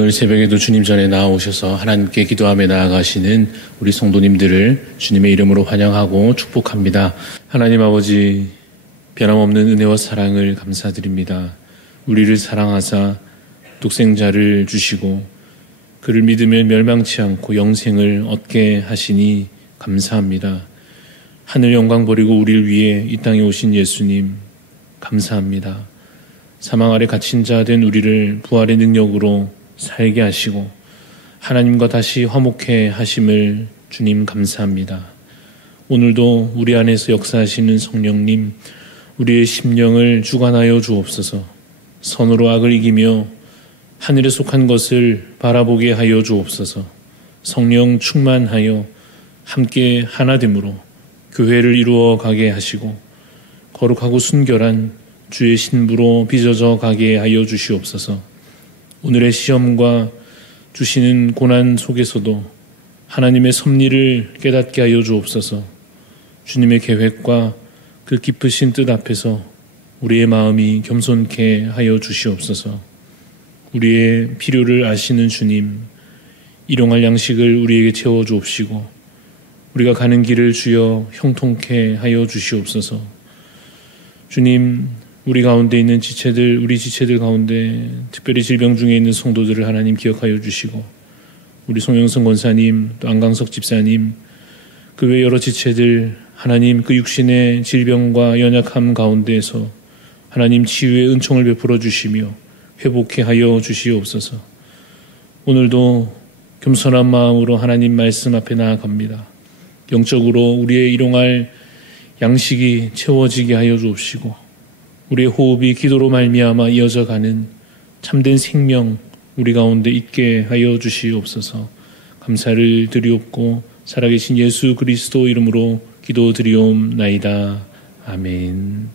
오늘 새벽에도 주님 전에 나아오셔서 하나님께 기도하며 나아가시는 우리 성도님들을 주님의 이름으로 환영하고 축복합니다. 하나님 아버지, 변함없는 은혜와 사랑을 감사드립니다. 우리를 사랑하사 독생자를 주시고 그를 믿으면 멸망치 않고 영생을 얻게 하시니 감사합니다. 하늘 영광 버리고 우리를 위해 이 땅에 오신 예수님 감사합니다. 사망 아래 갇힌 자 된 우리를 부활의 능력으로 살게 하시고 하나님과 다시 화목해 하심을 주님 감사합니다. 오늘도 우리 안에서 역사하시는 성령님, 우리의 심령을 주관하여 주옵소서. 선으로 악을 이기며 하늘에 속한 것을 바라보게 하여 주옵소서. 성령 충만하여 함께 하나됨으로 교회를 이루어 가게 하시고 거룩하고 순결한 주의 신부로 빚어져 가게 하여 주시옵소서. 오늘의 시험과 주시는 고난 속에서도 하나님의 섭리를 깨닫게 하여 주옵소서. 주님의 계획과 그 깊으신 뜻 앞에서 우리의 마음이 겸손케 하여 주시옵소서. 우리의 필요를 아시는 주님, 일용할 양식을 우리에게 채워 주옵시고 우리가 가는 길을 주여 형통케 하여 주시옵소서. 주님, 우리 가운데 있는 지체들, 우리 지체들 가운데 특별히 질병 중에 있는 성도들을 하나님 기억하여 주시고 우리 송영선 권사님, 또 안강석 집사님, 그 외 여러 지체들 하나님 그 육신의 질병과 연약함 가운데에서 하나님 치유의 은총을 베풀어 주시며 회복케 하여 주시옵소서. 오늘도 겸손한 마음으로 하나님 말씀 앞에 나아갑니다. 영적으로 우리의 일용할 양식이 채워지게 하여 주옵시고 우리의 호흡이 기도로 말미암아 이어져가는 참된 생명 우리 가운데 있게 하여 주시옵소서. 감사를 드리옵고 살아계신 예수 그리스도 이름으로 기도드리옵나이다. 아멘.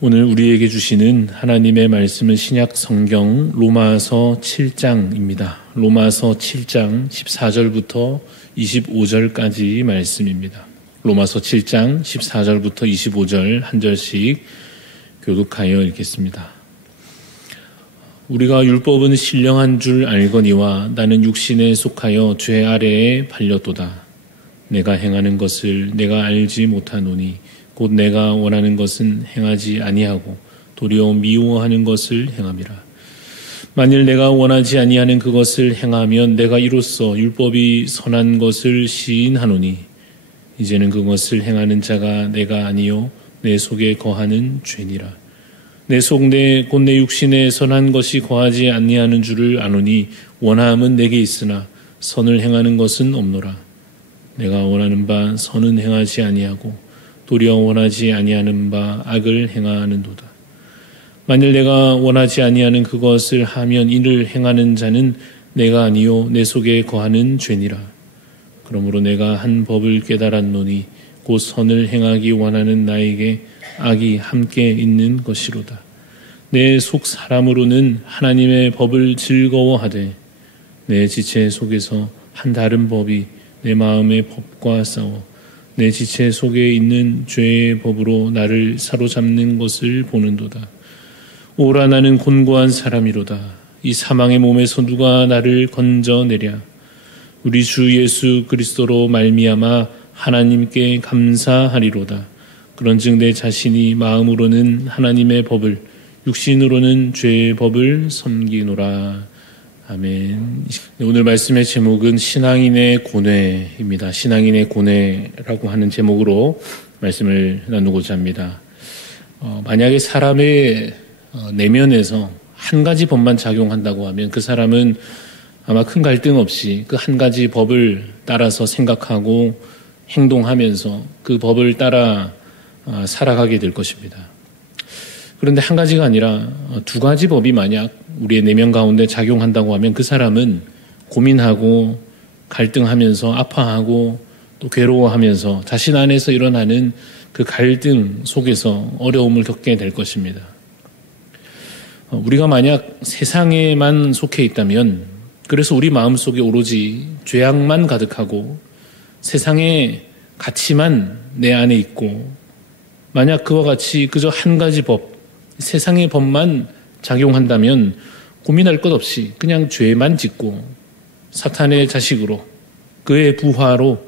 오늘 우리에게 주시는 하나님의 말씀은 신약 성경 로마서 7장입니다. 로마서 7장 14절부터 25절까지 말씀입니다. 로마서 7장 14절부터 25절 한 절씩 교독하여 읽겠습니다. 우리가 율법은 신령한 줄 알거니와 나는 육신에 속하여 죄 아래에 팔렸도다. 내가 행하는 것을 내가 알지 못하노니 곧 내가 원하는 것은 행하지 아니하고 도리어 미워하는 것을 행함이라. 만일 내가 원하지 아니하는 그것을 행하면 내가 이로써 율법이 선한 것을 시인하노니 이제는 그것을 행하는 자가 내가 아니요 내 속에 거하는 죄니라. 내 속 곧 내 육신에 선한 것이 거하지 아니하는 줄을 아노니 원함은 내게 있으나 선을 행하는 것은 없노라. 내가 원하는 바 선은 행하지 아니하고 도리어 원하지 아니하는 바 악을 행하는도다. 만일 내가 원하지 아니하는 그것을 하면 이를 행하는 자는 내가 아니요 내 속에 거하는 죄니라. 그러므로 내가 한 법을 깨달았노니 곧 선을 행하기 원하는 나에게 악이 함께 있는 것이로다. 내 속 사람으로는 하나님의 법을 즐거워하되 내 지체 속에서 한 다른 법이 내 마음의 법과 싸워 내 지체 속에 있는 죄의 법으로 나를 사로잡는 것을 보는도다. 오라 나는 곤고한 사람이로다. 이 사망의 몸에서 누가 나를 건져내랴. 우리 주 예수 그리스도로 말미암아 하나님께 감사하리로다. 그런즉 내 자신이 마음으로는 하나님의 법을 육신으로는 죄의 법을 섬기노라. 아멘. 오늘 말씀의 제목은 신앙인의 고뇌입니다. 신앙인의 고뇌라고 하는 제목으로 말씀을 나누고자 합니다. 만약에 사람의 내면에서 한 가지 법만 작용한다고 하면 그 사람은 아마 큰 갈등 없이 그 한 가지 법을 따라서 생각하고 행동하면서 그 법을 따라 살아가게 될 것입니다. 그런데 한 가지가 아니라 두 가지 법이 만약 우리의 내면 가운데 작용한다고 하면 그 사람은 고민하고 갈등하면서 아파하고 또 괴로워하면서 자신 안에서 일어나는 그 갈등 속에서 어려움을 겪게 될 것입니다. 우리가 만약 세상에만 속해 있다면 그래서 우리 마음속에 오로지 죄악만 가득하고 세상의 가치만 내 안에 있고 만약 그와 같이 그저 한 가지 법, 세상의 법만 작용한다면 고민할 것 없이 그냥 죄만 짓고 사탄의 자식으로 그의 부하로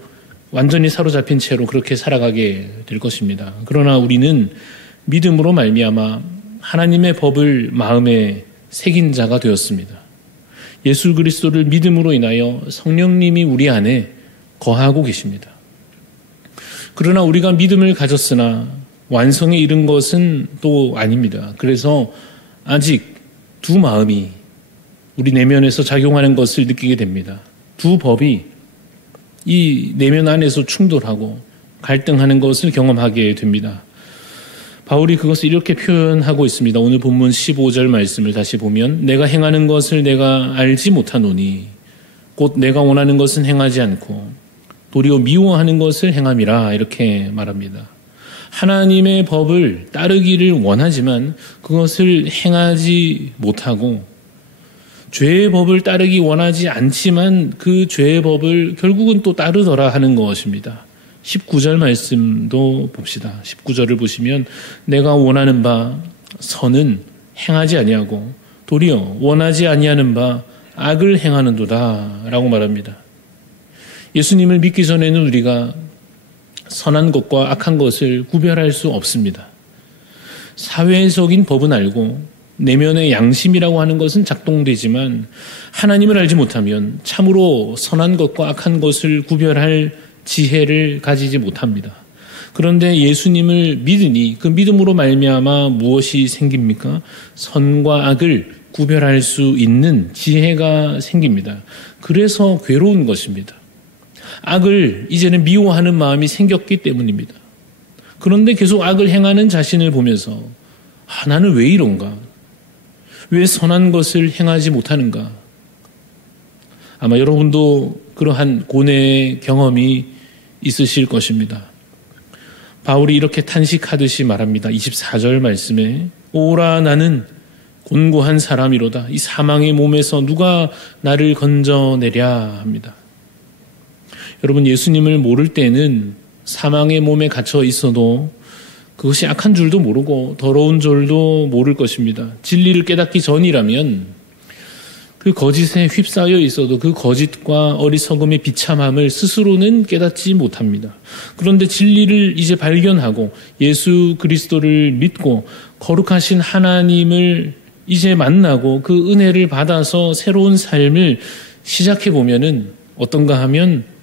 완전히 사로잡힌 채로 그렇게 살아가게 될 것입니다. 그러나 우리는 믿음으로 말미암아 하나님의 법을 마음에 새긴 자가 되었습니다. 예수 그리스도를 믿음으로 인하여 성령님이 우리 안에 거하고 계십니다. 그러나 우리가 믿음을 가졌으나 완성에 이른 것은 또 아닙니다. 그래서 아직 두 마음이 우리 내면에서 작용하는 것을 느끼게 됩니다. 두 법이 이 내면 안에서 충돌하고 갈등하는 것을 경험하게 됩니다. 바울이 그것을 이렇게 표현하고 있습니다. 오늘 본문 15절 말씀을 다시 보면 내가 행하는 것을 내가 알지 못하노니 곧 내가 원하는 것은 행하지 않고 도리어 미워하는 것을 행함이라 이렇게 말합니다. 하나님의 법을 따르기를 원하지만 그것을 행하지 못하고 죄의 법을 따르기 원하지 않지만 그 죄의 법을 결국은 또 따르더라 하는 것입니다. 19절 말씀도 봅시다. 19절을 보시면 내가 원하는 바 선은 행하지 아니하고 도리어 원하지 아니하는 바 악을 행하는도다 라고 말합니다. 예수님을 믿기 전에는 우리가 선한 것과 악한 것을 구별할 수 없습니다. 사회적인 법은 알고 내면의 양심이라고 하는 것은 작동되지만 하나님을 알지 못하면 참으로 선한 것과 악한 것을 구별할 지혜를 가지지 못합니다. 그런데 예수님을 믿으니 그 믿음으로 말미암아 무엇이 생깁니까? 선과 악을 구별할 수 있는 지혜가 생깁니다. 그래서 괴로운 것입니다. 악을 이제는 미워하는 마음이 생겼기 때문입니다. 그런데 계속 악을 행하는 자신을 보면서 나는 왜 이런가? 왜 선한 것을 행하지 못하는가? 아마 여러분도 그러한 고뇌의 경험이 있으실 것입니다. 바울이 이렇게 탄식하듯이 말합니다. 24절 말씀에 오라 나는 곤고한 사람이로다. 이 사망의 몸에서 누가 나를 건져내랴 합니다. 여러분 예수님을 모를 때는 사망의 몸에 갇혀 있어도 그것이 악한 줄도 모르고 더러운 줄도 모를 것입니다. 진리를 깨닫기 전이라면 그 거짓에 휩싸여 있어도 그 거짓과 어리석음의 비참함을 스스로는 깨닫지 못합니다. 그런데 진리를 이제 발견하고 예수 그리스도를 믿고 거룩하신 하나님을 이제 만나고 그 은혜를 받아서 새로운 삶을 시작해 보면은 어떤가 하면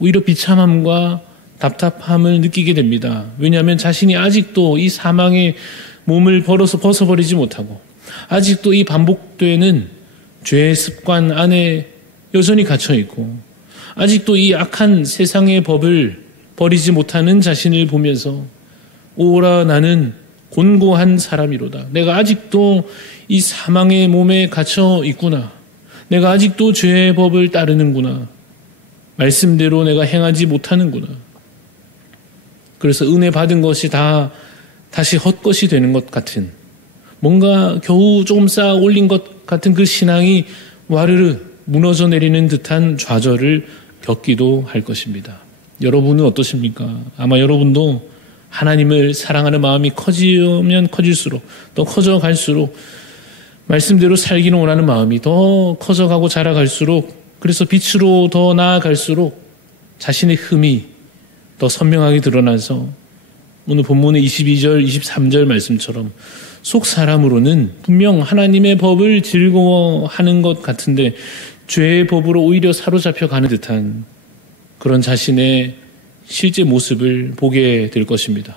오히려 비참함과 답답함을 느끼게 됩니다. 왜냐하면 자신이 아직도 이 사망의 몸을 벗어버리지 못하고 아직도 이 반복되는 죄의 습관 안에 여전히 갇혀있고 아직도 이 악한 세상의 법을 버리지 못하는 자신을 보면서 오라 나는 곤고한 사람이로다. 내가 아직도 이 사망의 몸에 갇혀 있구나. 내가 아직도 죄의 법을 따르는구나. 말씀대로 내가 행하지 못하는구나. 그래서 은혜 받은 것이 다 다시 헛것이 되는 것 같은 뭔가 겨우 조금 쌓아 올린 것 같은 그 신앙이 와르르 무너져 내리는 듯한 좌절을 겪기도 할 것입니다. 여러분은 어떠십니까? 아마 여러분도 하나님을 사랑하는 마음이 커지면 커질수록 또 커져갈수록 말씀대로 살기는 원하는 마음이 더 커져가고 자라갈수록 그래서 빛으로 더 나아갈수록 자신의 흠이 더 선명하게 드러나서 오늘 본문의 22절, 23절 말씀처럼 속 사람으로는 분명 하나님의 법을 즐거워하는 것 같은데 죄의 법으로 오히려 사로잡혀 가는 듯한 그런 자신의 실제 모습을 보게 될 것입니다.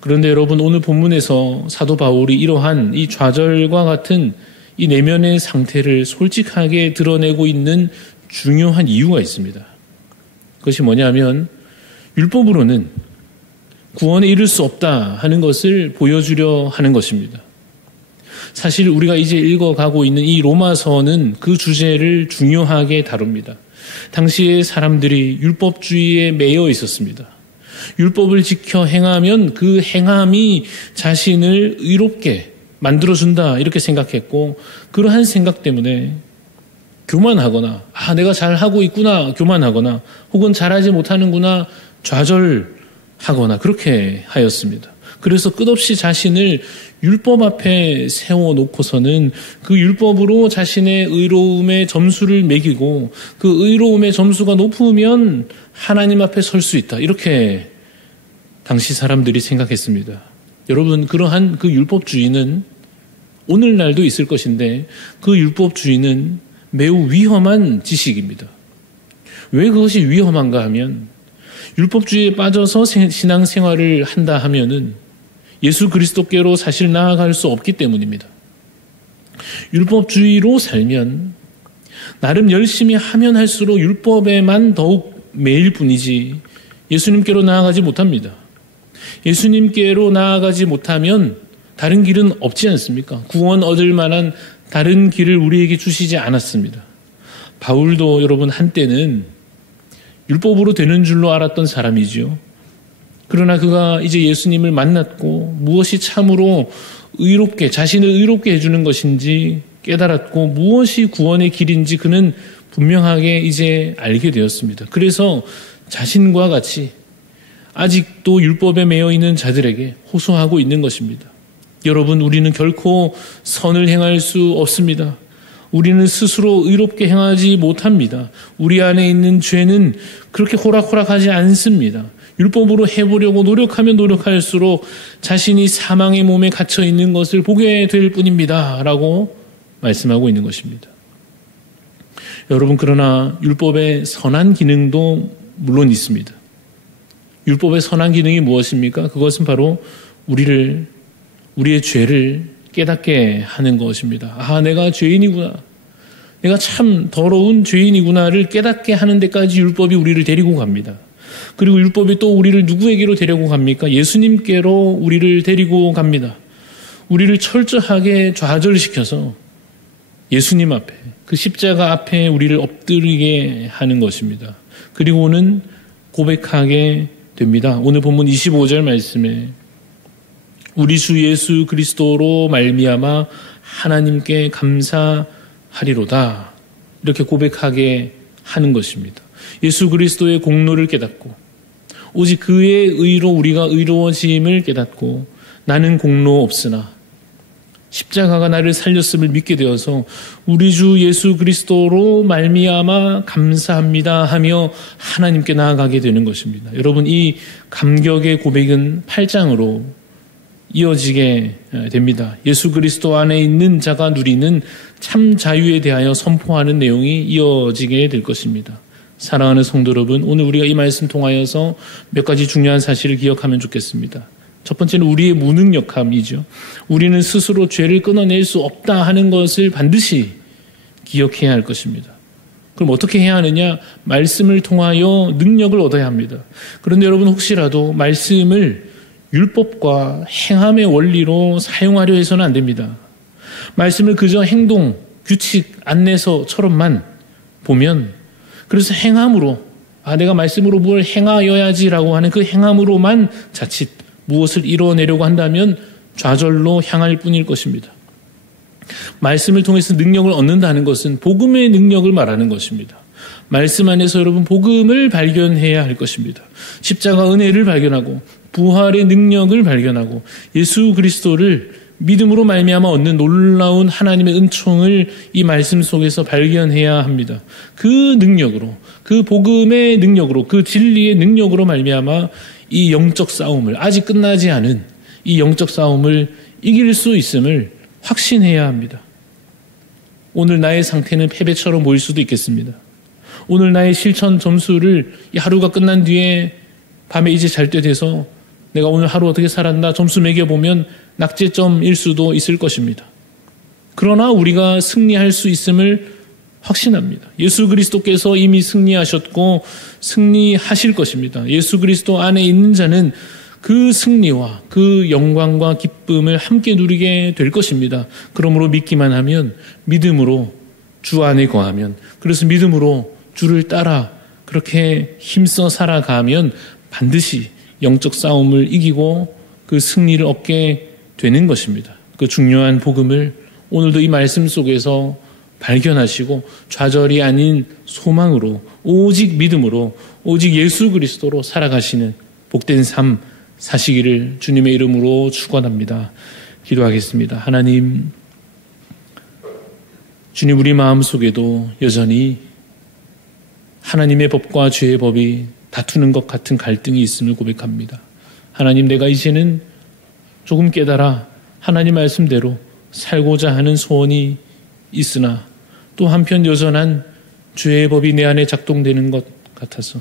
그런데 여러분 오늘 본문에서 사도 바울이 이러한 이 좌절과 같은 이 내면의 상태를 솔직하게 드러내고 있는 중요한 이유가 있습니다. 그것이 뭐냐면 율법으로는 구원에 이를 수 없다 하는 것을 보여주려 하는 것입니다. 사실 우리가 이제 읽어가고 있는 이 로마서는 그 주제를 중요하게 다룹니다. 당시의 사람들이 율법주의에 매여 있었습니다. 율법을 지켜 행하면 그 행함이 자신을 의롭게 만들어준다 이렇게 생각했고 그러한 생각 때문에 교만하거나 내가 잘하고 있구나 교만하거나 혹은 잘하지 못하는구나 좌절하거나 그렇게 하였습니다. 그래서 끝없이 자신을 율법 앞에 세워놓고서는 그 율법으로 자신의 의로움의 점수를 매기고 그 의로움의 점수가 높으면 하나님 앞에 설 수 있다. 이렇게 당시 사람들이 생각했습니다. 여러분, 그러한 그 율법주의는 오늘날도 있을 것인데 그 율법주의는 매우 위험한 지식입니다. 왜 그것이 위험한가 하면 율법주의에 빠져서 신앙생활을 한다 하면은 예수 그리스도께로 사실 나아갈 수 없기 때문입니다. 율법주의로 살면 나름 열심히 하면 할수록 율법에만 더욱 매일 뿐이지 예수님께로 나아가지 못합니다. 예수님께로 나아가지 못하면 다른 길은 없지 않습니까? 구원 얻을 만한 다른 길을 우리에게 주시지 않았습니다. 바울도 여러분 한때는 율법으로 되는 줄로 알았던 사람이지요. 그러나 그가 이제 예수님을 만났고 무엇이 참으로 의롭게 자신을 의롭게 해주는 것인지 깨달았고 무엇이 구원의 길인지 그는 분명하게 이제 알게 되었습니다. 그래서 자신과 같이 아직도 율법에 매여 있는 자들에게 호소하고 있는 것입니다. 여러분, 우리는 결코 선을 행할 수 없습니다. 우리는 스스로 의롭게 행하지 못합니다. 우리 안에 있는 죄는 그렇게 호락호락하지 않습니다. 율법으로 해보려고 노력하면 노력할수록 자신이 사망의 몸에 갇혀 있는 것을 보게 될 뿐입니다. 라고 말씀하고 있는 것입니다. 여러분, 그러나 율법의 선한 기능도 물론 있습니다. 율법의 선한 기능이 무엇입니까? 그것은 바로 우리의 죄를 깨닫게 하는 것입니다. 아, 내가 죄인이구나. 내가 참 더러운 죄인이구나를 깨닫게 하는 데까지 율법이 우리를 데리고 갑니다. 그리고 율법이 또 우리를 누구에게로 데리고 갑니까? 예수님께로 우리를 데리고 갑니다. 우리를 철저하게 좌절시켜서 예수님 앞에, 그 십자가 앞에 우리를 엎드리게 하는 것입니다. 그리고는 고백하게 됩니다. 오늘 본문 25절 말씀에 우리 주 예수 그리스도로 말미암아 하나님께 감사하리로다. 이렇게 고백하게 하는 것입니다. 예수 그리스도의 공로를 깨닫고 오직 그의 의로 우리가 의로워짐을 깨닫고 나는 공로 없으나 십자가가 나를 살렸음을 믿게 되어서 우리 주 예수 그리스도로 말미암아 감사합니다 하며 하나님께 나아가게 되는 것입니다. 여러분, 이 감격의 고백은 8장으로 이어지게 됩니다. 예수 그리스도 안에 있는 자가 누리는 참 자유에 대하여 선포하는 내용이 이어지게 될 것입니다. 사랑하는 성도 여러분, 오늘 우리가 이 말씀 통하여서 몇 가지 중요한 사실을 기억하면 좋겠습니다. 첫 번째는 우리의 무능력함이죠. 우리는 스스로 죄를 끊어낼 수 없다 하는 것을 반드시 기억해야 할 것입니다. 그럼 어떻게 해야 하느냐? 말씀을 통하여 능력을 얻어야 합니다. 그런데 여러분, 혹시라도 말씀을 율법과 행함의 원리로 사용하려 해서는 안 됩니다. 말씀을 그저 행동, 규칙, 안내서처럼만 보면, 그래서 행함으로, 내가 말씀으로 뭘 행하여야지라고 하는 그 행함으로만 자칫 무엇을 이뤄내려고 한다면 좌절로 향할 뿐일 것입니다. 말씀을 통해서 능력을 얻는다는 것은 복음의 능력을 말하는 것입니다. 말씀 안에서 여러분 복음을 발견해야 할 것입니다. 십자가 은혜를 발견하고 부활의 능력을 발견하고 예수 그리스도를 믿음으로 말미암아 얻는 놀라운 하나님의 은총을 이 말씀 속에서 발견해야 합니다. 그 능력으로, 그 복음의 능력으로, 그 진리의 능력으로 말미암아 이 영적 싸움을, 아직 끝나지 않은 이 영적 싸움을 이길 수 있음을 확신해야 합니다. 오늘 나의 상태는 패배처럼 보일 수도 있겠습니다. 오늘 나의 실천 점수를 이 하루가 끝난 뒤에 밤에 이제 잘 때 돼서 내가 오늘 하루 어떻게 살았나 점수 매겨보면 낙제점일 수도 있을 것입니다. 그러나 우리가 승리할 수 있음을 확신합니다. 예수 그리스도께서 이미 승리하셨고 승리하실 것입니다. 예수 그리스도 안에 있는 자는 그 승리와 그 영광과 기쁨을 함께 누리게 될 것입니다. 그러므로 믿기만 하면, 믿음으로 주 안에 거하면, 그래서 믿음으로 주를 따라 그렇게 힘써 살아가면 반드시 영적 싸움을 이기고 그 승리를 얻게 되는 것입니다. 그 중요한 복음을 오늘도 이 말씀 속에서 발견하시고 좌절이 아닌 소망으로, 오직 믿음으로, 오직 예수 그리스도로 살아가시는 복된 삶 사시기를 주님의 이름으로 축원합니다. 기도하겠습니다. 하나님, 주님 우리 마음속에도 여전히 하나님의 법과 죄의 법이 다투는 것 같은 갈등이 있음을 고백합니다. 하나님, 내가 이제는 조금 깨달아 하나님 말씀대로 살고자 하는 소원이 있으나 또 한편 여전한 죄의 법이 내 안에 작동되는 것 같아서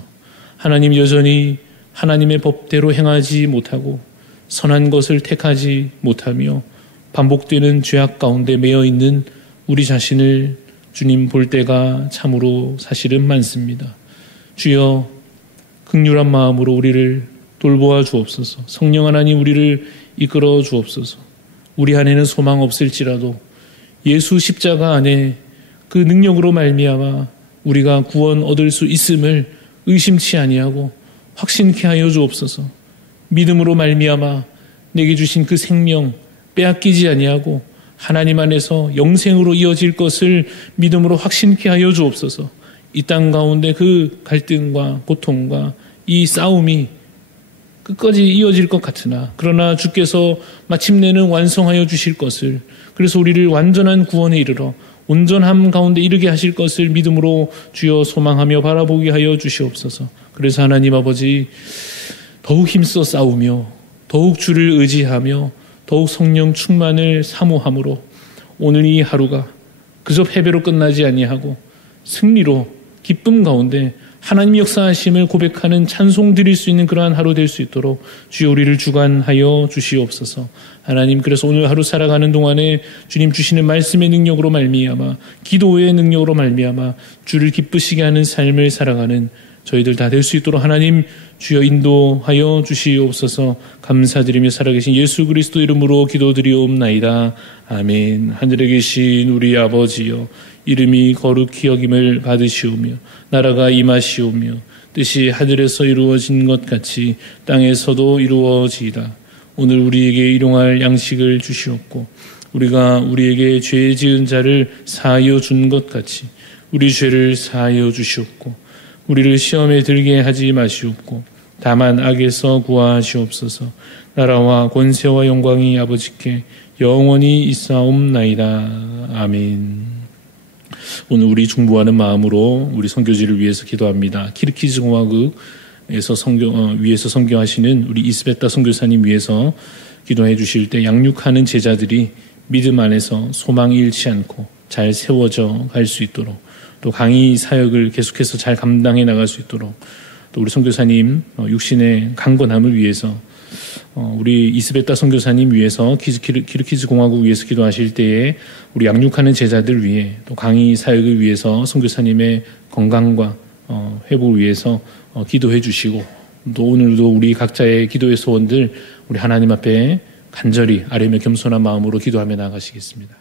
하나님, 여전히 하나님의 법대로 행하지 못하고 선한 것을 택하지 못하며 반복되는 죄악 가운데 매여 있는 우리 자신을 주님 볼 때가 참으로 사실은 많습니다. 주여, 긍휼한 마음으로 우리를 돌보아 주옵소서. 성령 하나님, 우리를 이끌어 주옵소서. 우리 안에는 소망 없을지라도 예수 십자가 안에 그 능력으로 말미암아 우리가 구원 얻을 수 있음을 의심치 아니하고 확신케 하여 주옵소서. 믿음으로 말미암아 내게 주신 그 생명 빼앗기지 아니하고 하나님 안에서 영생으로 이어질 것을 믿음으로 확신케 하여 주옵소서. 이 땅 가운데 그 갈등과 고통과 이 싸움이 끝까지 이어질 것 같으나 그러나 주께서 마침내는 완성하여 주실 것을, 그래서 우리를 완전한 구원에 이르러 온전함 가운데 이르게 하실 것을 믿음으로 주여 소망하며 바라보게 하여 주시옵소서. 그래서 하나님 아버지, 더욱 힘써 싸우며 더욱 주를 의지하며 더욱 성령 충만을 사모함으로 오늘 이 하루가 그저 패배로 끝나지 아니하고 승리로 기쁨 가운데 하나님 역사하심을 고백하는 찬송 드릴 수 있는 그러한 하루 될 수 있도록 주여 우리를 주관하여 주시옵소서. 하나님, 그래서 오늘 하루 살아가는 동안에 주님 주시는 말씀의 능력으로 말미암아 기도의 능력으로 말미암아 주를 기쁘시게 하는 삶을 살아가는 저희들 다 될 수 있도록 하나님 주여 인도하여 주시옵소서. 감사드리며 살아계신 예수 그리스도 이름으로 기도드리옵나이다. 아멘. 하늘에 계신 우리 아버지여, 이름이 거룩히 여김을 받으시오며 나라가 임하시오며 뜻이 하늘에서 이루어진 것 같이 땅에서도 이루어지이다. 오늘 우리에게 일용할 양식을 주시옵고 우리가 우리에게 죄 지은 자를 사하여 준 것 같이 우리 죄를 사하여 주시옵고 우리를 시험에 들게 하지 마시옵고 다만 악에서 구하시옵소서. 나라와 권세와 영광이 아버지께 영원히 있사옵나이다. 아멘. 오늘 우리 중보하는 마음으로 우리 선교지를 위해서 기도합니다. 키르기즈 공화국에서 위에서 선교하시는 우리 이스베타 선교사님 위해서 기도해 주실 때 양육하는 제자들이 믿음 안에서 소망이 잃지 않고 잘 세워져 갈 수 있도록, 또 강의 사역을 계속해서 잘 감당해 나갈 수 있도록, 또 우리 선교사님 육신의 강건함을 위해서 우리 이스베타 선교사님 위해서 키르기즈 공화국 위해서 기도하실 때에 우리 양육하는 제자들 위해, 또 강의 사역을 위해서 선교사님의 건강과 회복을 위해서 기도해 주시고, 또 오늘도 우리 각자의 기도의 소원들 우리 하나님 앞에 간절히 아뢰며 겸손한 마음으로 기도하며 나아가시겠습니다.